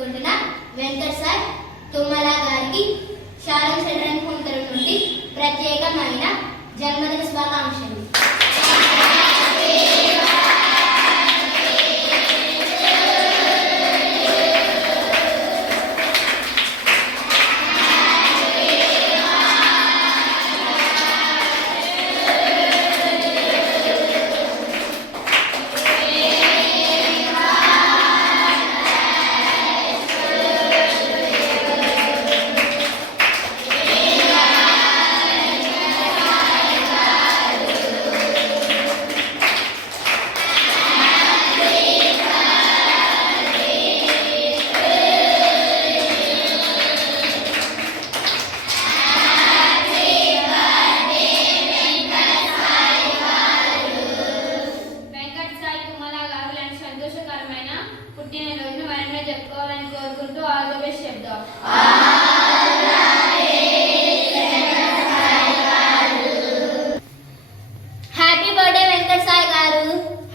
జరుపుకుంటున్న వెంకట్ సార్ తుమ్మల గారికి షారం చిల్డ్రన్ హోమ్ తరఫు నుండి ప్రత్యేకమైన జన్మదిన శుభాకాంక్షలు. పుట్టినరోజును మరెన్నో చెప్పుకోవాలని కోరుకుంటూ ఆల్ ది బెస్ట్ చెప్దాం. హ్యాపీ బర్త్డే వెంకట్ సాయి గారు.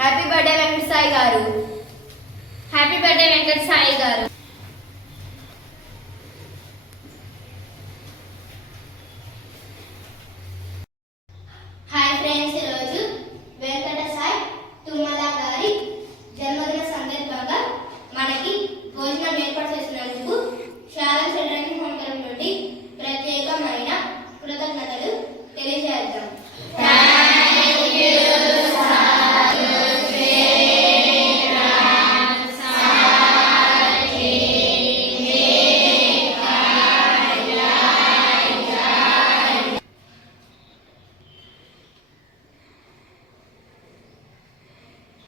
హ్యాపీ బర్త్డే వెంకట సాయి గారు. హ్యాపీ బర్త్డే వెంకట సాయి గారు.